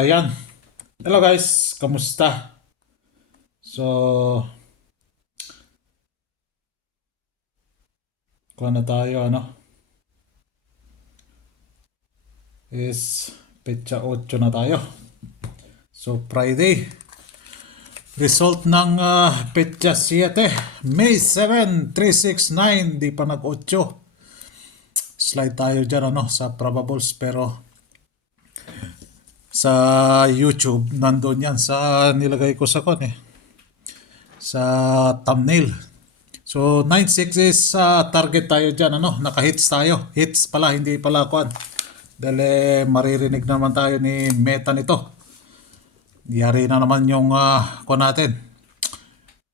Ayan. Hello guys, kamusta? So, kuha na tayo, ano? Is petsa 8 na tayo. So, Friday. Result ng petsa 7. May 7, 369. Di pa nag-8. Slide tayo dyan, ano, sa probables. Pero, sa YouTube, nandun yan. Sa nilagay ko sa sa thumbnail. So, 9-6 is target tayo dyan, ano? Naka-hits tayo. Hits pala, hindi pala kuan. Dahil maririnig naman tayo ni Meta nito. Yari na naman yung kuan natin.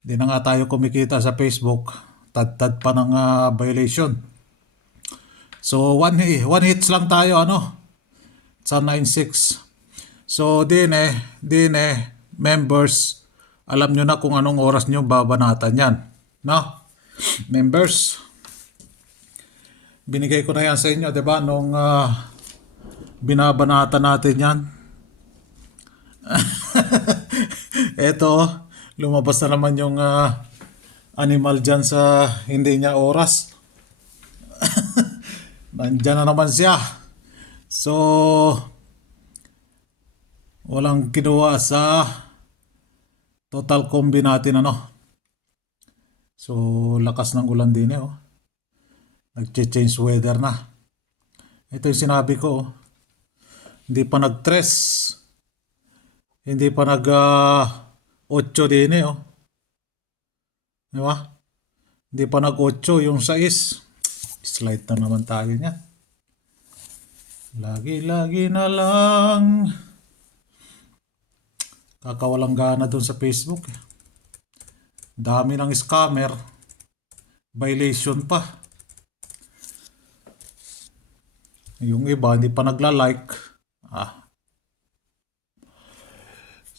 Hindi na nga tayo kumikita sa Facebook. Tad-tad pa ng violation. So, one hits lang tayo, ano? Sa 9-6. So, din members, alam nyo na kung anong oras nyo babanatan yan. No? Members, binigay ko na yan sa inyo, diba? Nung binabanata natin yan. Eto, lumabas na naman yung animal dyan sa hindi niya oras. Nandyan na naman siya. So, walang kinuha sa total combi natin, ano. So, lakas ng ulan din oh. Nag-change weather na. Ito yung sinabi ko, oh. Hindi pa nag-tres. Hindi pa nag-8 din oh. Di ba? Hindi pa nag-8 yung 6. Slide na naman tayo niya. Lagi-lagi na lang. Kakawalang gana dun sa Facebook. Dami ng scammer. Violation pa. Yung iba hindi pa nagla-like.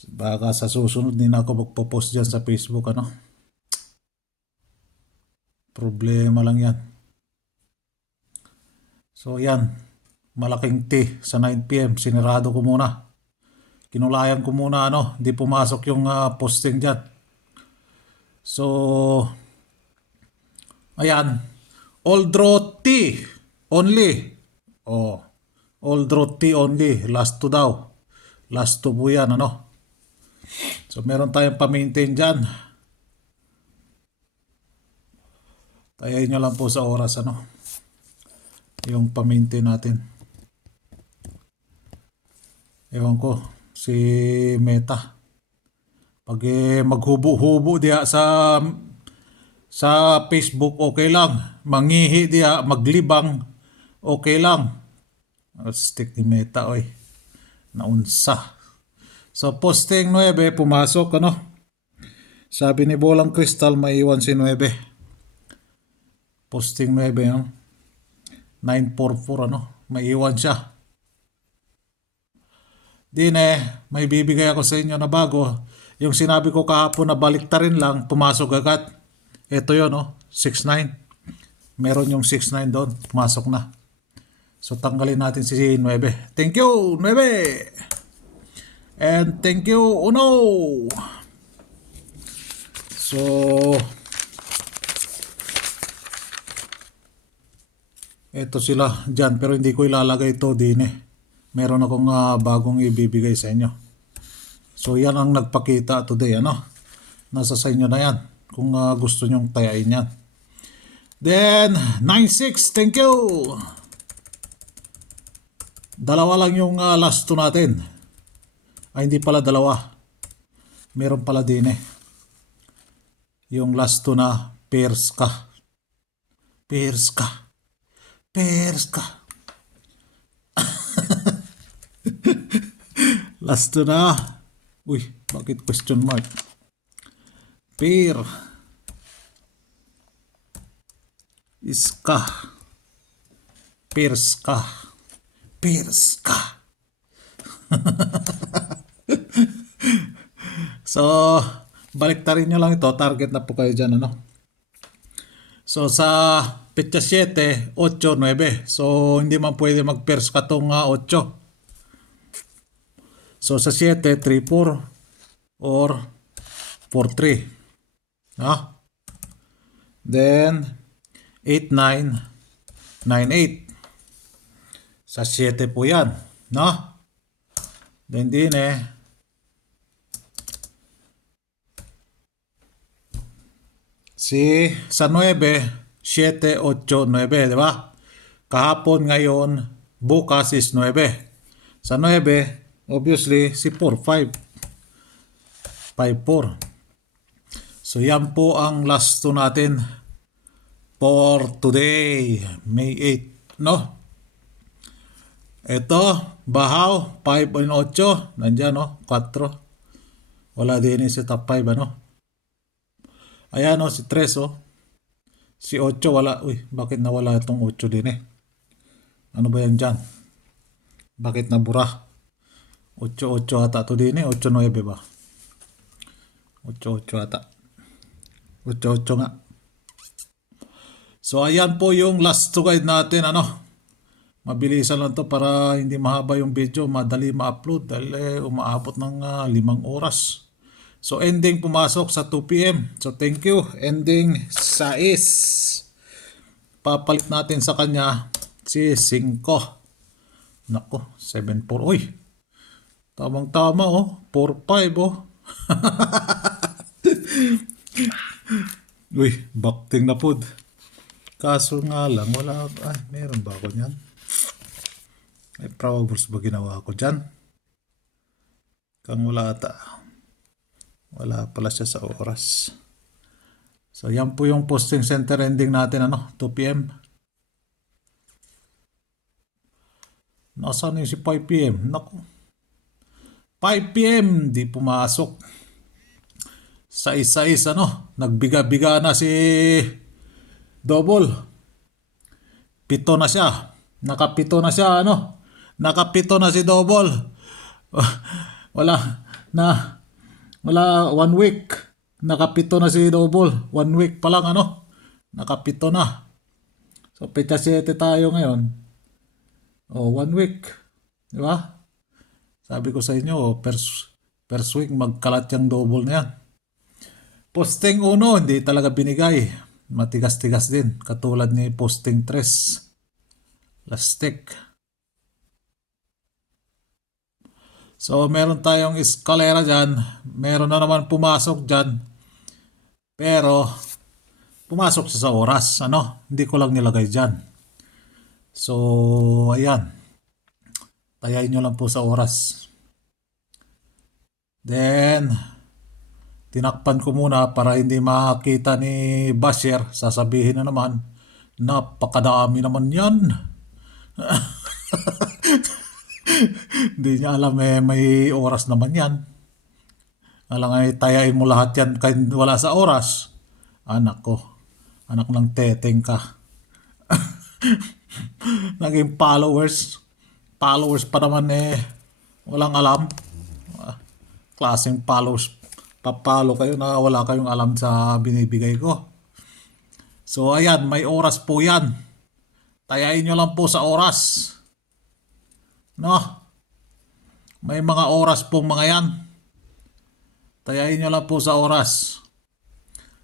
Baka sa susunod din ako magpo-post dyan sa Facebook, ano. Problema lang yan. So yan. Malaking T sa 9 PM. Sinirado ko muna. Kinulayan ko muna, ano. Hindi pumasok yung posting dyan. So, ayan. All draw T only. Oh, all draw T only. Last 2 daw. Last 2 po yan, ano. So, meron tayong pa-maintain dyan. Tayayin nyo lang po sa oras, ano. Yung pa-maintain natin. Ewan ko, si Meta. Pag maghubo-hubo diya sa Facebook, okay lang. Mangihi diya, maglibang, okay lang. Stick ni Meta, oy. Naunsa. So, posting 9, pumasok, ano. Sabi ni Bolang Crystal, maiwan si 9. Posting 9, no? 944, ano. Maiwan siya. May bibigay ako sa inyo na bago. Yung sinabi ko kahapon na baliktarin lang, pumasok agad. Ito yun, no? 69. Meron yung 69 doon. Pumasok na. So, tanggalin natin si 9. Thank you, 9! And thank you, Uno! So, eto sila dyan. Pero hindi ko ilalagay ito din Meron akong bagong ibibigay sa inyo. So, yan ang nagpakita today, ano? Nasa sa inyo na yan. Kung gusto nyong tayain yan. Then, 9-6. Thank you! Dalawa lang yung last 2 natin. Ay, hindi pala dalawa. Meron pala din Yung last 2 na pairs ka. Pairs ka. Pairs ka. Last 2 na. Uy, bakit question mark? Pair. Iska. Pairs ka. Pairs ka. So, baliktarin nyo lang ito. Target na po kayo dyan, ano? So, sa petsa 7, 8, 9. So, hindi man pwede mag-pairs ka itong 8. So sa 7, 3-4 or 4-3. No? Then 8-9, 9-8. Sa 7 po yan. No? Then din sa 9, 7, 8, 9, di ba? Kahapon, ngayon, bukas is 9. Sa 9, obviously, si 4, 5. 5, 4. So, yan po ang last 2 natin for today, May 8. No? Ito, Bahaw, 5 and 8. Nandyan, no? 4. Wala din si top 5, ano? Ayan, no? Si 3, oh. Si 8, wala. Uy, bakit nawala itong 8 din Ano ba yan dyan? Bakit nabura? 8-8 ata ito din 8-9 ba? 8-8 ata. 8-8 nga. So, ayan po yung last to guide natin, ano? Mabilisan lang to para hindi mahaba yung video, madali ma-upload dahil umaabot ng 5 oras. So, ending pumasok sa 2 p.m. So, thank you. Ending 6. Papalit natin sa kanya si 5. Nako, 7-4. Uy, tamang-tama, oh. 4-5, oh. Uy, bakting na po. Kaso nga lang, wala. Ay, meron ba ako niyan? May probables ba ginawa ko dyan? Kang wala ata. Wala pala siya sa oras. So, yan po yung posting center ending natin, ano? 2 p.m. Nasaan yung si 5 p.m.? Naku. 5 p.m. Di pumasok. Sa isa-is, ano? Nagbiga-biga na si Double. 7 na siya. Nakapito na siya, ano? Nakapito na si Double. Wala 1 week. Nakapito na si Double. 1 week pa lang, ano? Nakapito na. So, pecha 7 tayo ngayon. 1 week. Di ba? Sabi ko sa inyo, per week magkalat yung Double na yan. Posting 1, hindi talaga binigay. Matigas-tigas din. Katulad ni posting 3. Lastik. So, meron tayong eskalera dyan. Meron na naman pumasok dyan. Pero, pumasok siya sa oras. Ano? Hindi ko lang nilagay dyan. So, ayan. Tayain nyo lang po sa oras. Then, tinakpan ko muna para hindi makita ni Basher. Sasabihin na naman, napakadami naman yan. Hindi niya alam may oras naman yan. Alam nga tayain mo lahat yan kahit wala sa oras. Anak ko. Anak ng teteng ka. Naging followers. Followers pa naman walang alam. Klaseng follows. Papalo kayo na wala kayong alam sa binibigay ko. So ayan, may oras po yan. Tayain nyo lang po sa oras. No? May mga oras pong mga yan. Tayain nyo lang po sa oras.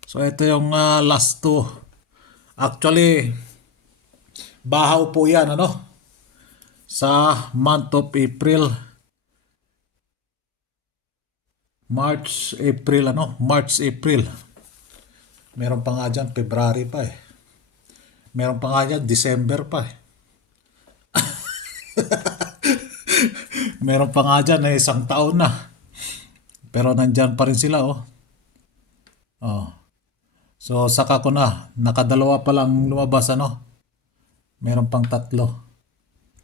So ito yung last 2. Actually, Bahaw po yan, ano? Sa month of April. March, April, ano? March, April. Meron pa nga dyan, February pa Meron pa nga dyan, December pa Meron pa nga dyan 1 taon na. Pero nandyan pa rin sila, oh. So, saka ko na. Nakadalawa pa lang lumabas, ano? Meron pang 3.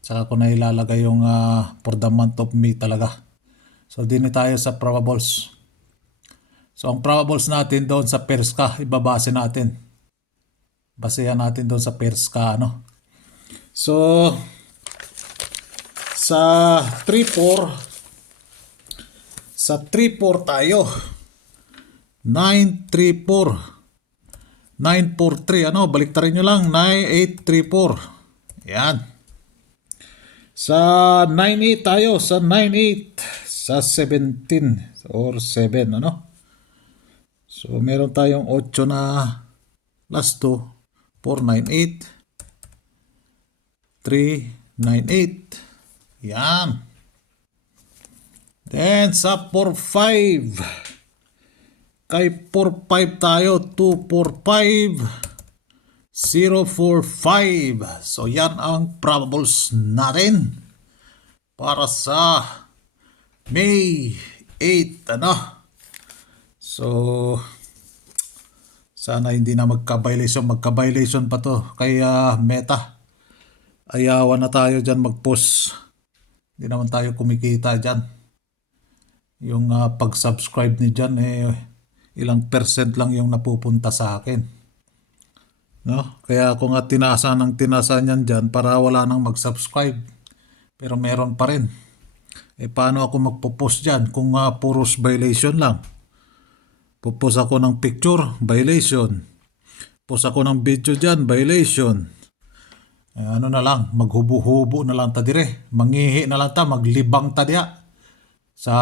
Saka ko na ilalagay yung for the month of May talaga. So, din tayo sa probables. So, ang probables natin doon sa Perska, ibabase natin. Basehan natin doon sa Perska, ano? So, sa 3-4, tayo. 9-3-4. 9-4-3, ano? Baliktarin nyo lang. 9-8-3-4. Yan. Sa 9-8 tayo. Sa 9-8. sa 17 or 7, ano? So, meron tayong 8 na last 2, 498, 398. Yan. Then, sa 4-5. Kay 4-5 tayo, 2-4-5, 0-4-5. So, yan ang probables natin para sa May 8, ano? So, sana hindi na magka-violation pa to. Kaya Meta, ayawan na tayo dyan mag-post. Hindi naman tayo kumikita dyan. Yung pag-subscribe ni dyan, ilang percent lang yung napupunta sa akin. No? Kaya ako nga tinasa niyan dyan para wala nang mag-subscribe. Pero meron pa rin. Paano ako magpo-post dyan kung puros violation lang? Post ako ng picture, violation. Post ako ng video dyan, violation. Ano na lang, maghubo-hubo na lang ta dire. Mangihi na lang ta, maglibang ta diya sa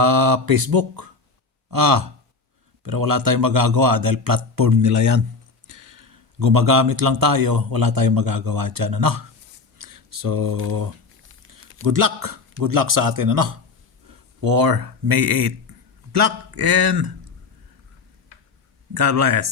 Facebook. Pero wala tayong magagawa dahil platform nila yan. Gumagamit lang tayo, wala tayong magagawa dyan, ano? So, good luck. Good luck sa atin, ano? For May 8. Good luck and God bless.